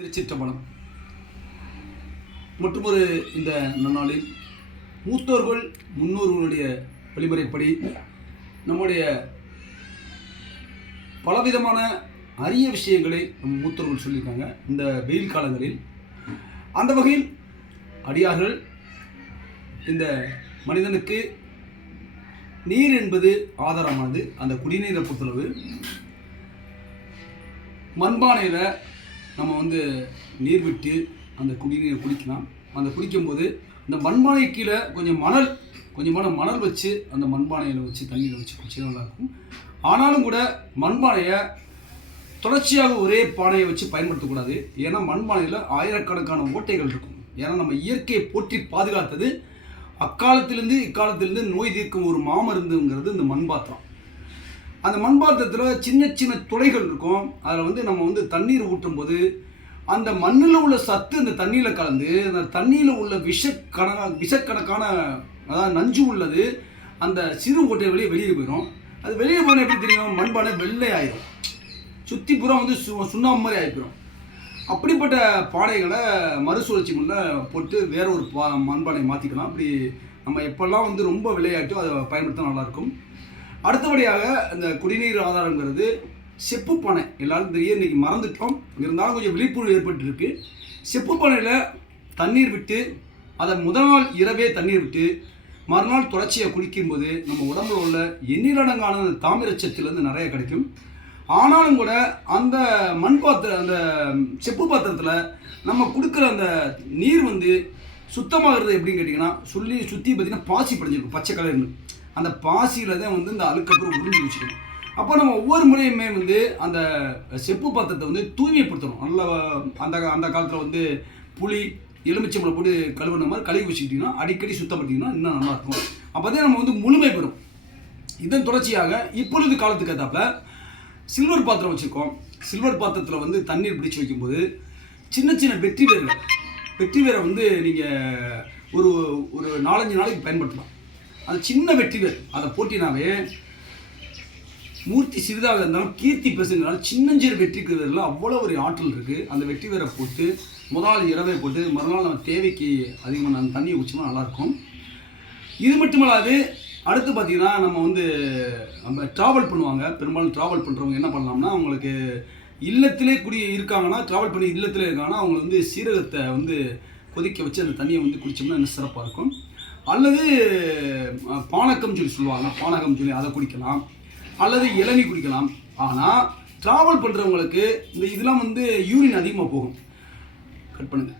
திருச்சிற்றம்பலம். மற்றொரு இந்த நன்னாளில் மூத்தோர்கள் முன்னோர்களுடைய வழிமுறைப்படி நம்முடைய பலவிதமான அரிய விஷயங்களை நம் மூத்தோர்கள் சொல்லியிருக்காங்க. இந்த வெயில் காலங்களில் அந்த வகையில் அடியார்கள் இந்த மனிதனுக்கு நீர் என்பது ஆதாரமானது. அந்த குடிநீரை பொறுத்தளவு மண்பானையில் நம்ம வந்து நீர் விட்டு அந்த குடிநீரை குடிக்கலாம். அந்த குடிக்கும்போது அந்த மண்பானை கீழே கொஞ்சம் மணல் கொஞ்சமான மணல் வச்சு அந்த மண்பானையில் வச்சு தண்ணியில் வச்சு குடிச்சா நல்லாயிருக்கும் ஆனாலும் கூட மண்பானையை தொடர்ச்சியாக ஒரே பானையை வச்சு பயன்படுத்தக்கூடாது. ஏன்னா மண்பானையில் ஆயிரக்கணக்கான ஓட்டைகள் இருக்கும். ஏன்னா நம்ம இயற்கையை போற்றி பாதுகாத்தது அக்காலத்திலேருந்து இக்காலத்திலேருந்து நோய் தீர்க்கும் ஒரு மாமருந்துங்கிறது இந்த மண் பாத்திரம் அந்த மண்பாத்திரத்தில் சின்ன சின்ன துளைகள் இருக்கும். அதில் வந்து நம்ம வந்து தண்ணீர் ஊற்றும் போது அந்த மண்ணில் உள்ள சத்து அந்த தண்ணியில் கலந்து அந்த தண்ணியில் உள்ள விஷக்கண விஷக்கணக்கான அதாவது நஞ்சு உள்ளது அந்த சிறு ஓட்டை வெளியே வெளியே போயிடும் அது வெளியே போன எப்படி தெரியும்? மண்பானை வெள்ளை ஆயிடும் சுற்றி புறம் வந்து சு சுண்ணாம்பு மாதிரி ஆகிப்போம் அப்படிப்பட்ட பானைகளை மறுசுழற்சி முள்ள போட்டு வேற ஒரு பா மண்பானை மாற்றிக்கலாம் அப்படி நம்ம எப்போல்லாம் வந்து ரொம்ப விளையாட்டோ அதை பயன்படுத்த நல்லாயிருக்கும் அடுத்தபடியாக இந்த குடிநீர் ஆதாரங்கிறது செப்பு பானை. எல்லாரும் தெரிய இன்றைக்கி மறந்துட்டோம். இருந்தாலும் கொஞ்சம் விழிப்புணர்வு ஏற்பட்டுருக்கு. செப்பு பானையில் தண்ணீர் விட்டு அதை முதல் நாள் இரவே தண்ணீர் விட்டு மறுநாள் தொடர்ச்சியை குளிக்கும்போது நம்ம உடம்புல உள்ள எண்ணிலடங்கான அந்த தாமிரச்சத்துலேருந்து நிறைய கிடைக்கும். ஆனாலும் கூட அந்த மண் பாத்திர அந்த செப்பு பாத்திரத்தில் நம்ம கொடுக்குற அந்த நீர் வந்து சுத்தமாகிறது எப்படின்னு கேட்டிங்கன்னா சொல்லி சுற்றி பார்த்தீங்கன்னா பாசி படிஞ்சிருக்கும் பச்சை கலர்னு. அந்த பாசியில் தான் வந்து இந்த அழுக்கப்புறம் உறிஞ்சி வச்சுக்கணும் அப்போ நம்ம ஒவ்வொரு முறையுமே வந்து அந்த செப்பு பாத்திரத்தை வந்து தூய்மைப்படுத்தணும். நல்லா அந்த அந்த காலத்தில் வந்து புளி எலுமிச்சம்பளை போட்டு கழுவுன மாதிரி கழுவி வச்சுக்கிட்டிங்கன்னா அடிக்கடி சுத்தப்படுத்திங்கன்னா இன்னும் நல்லாயிருக்கும் அப்போ தான் நம்ம வந்து முழுமை பெறும். இதன் தொடர்ச்சியாக இப்பொழுது காலத்துக்கு ஏற்றாப்புல சில்வர் பாத்திரம் வச்சுருக்கோம். சில்வர் பாத்திரத்தில் வந்து தண்ணீர் பிடிச்சி வைக்கும்போது சின்ன சின்ன வெற்றி வேர்கள் வெற்றி வேரை வந்து நீங்கள் ஒரு ஒரு நாலஞ்சு நாளைக்கு பயன்படுத்தலாம். அது சின்ன வெற்றி வேர் அதை போட்டினாவே மூர்த்தி சிறிதாக இருந்தாலும் கீர்த்தி பேசுங்கனாலும் சின்னஞ்சிறு வெற்றிக்கு வேரில் அவ்வளோ ஒரு ஆற்றல் இருக்குது அந்த வெற்றி வேரை போட்டு முதல் இரவே போட்டு மறுநாள் நம்ம தேவைக்கு அதிகமாக அந்த தண்ணியை குடிச்சோம்னா நல்லாயிருக்கும். இது மட்டுமல்லாது அடுத்து பார்த்தீங்கன்னா நம்ம வந்து நம்ம ட்ராவல் பண்ணுவாங்க. பெரும்பாலும் ட்ராவல் பண்ணுறவங்க என்ன பண்ணலாம்னா அவங்களுக்கு இல்லத்திலே குடி இருக்காங்கன்னா ட்ராவல் பண்ணி இல்லத்திலே இருக்காங்கன்னா அவங்க வந்து சீரகத்தை வந்து கொதிக்க வச்சு அந்த தண்ணியை வந்து குடித்தோம்னா இன்னும் சிறப்பாக இருக்கும். அல்லது பானக்கம் பானகம் சொல்லி சொல்லுவாங்க. பானகம் சொல்லி அதை குடிக்கலாம். அல்லது இளநீ குடிக்கலாம். ஆனால் ட்ராவல் பண்ணுறவங்களுக்கு இந்த இதெல்லாம் வந்து யூரின் அதிகமாக போகும். கட் பண்ணுங்கள்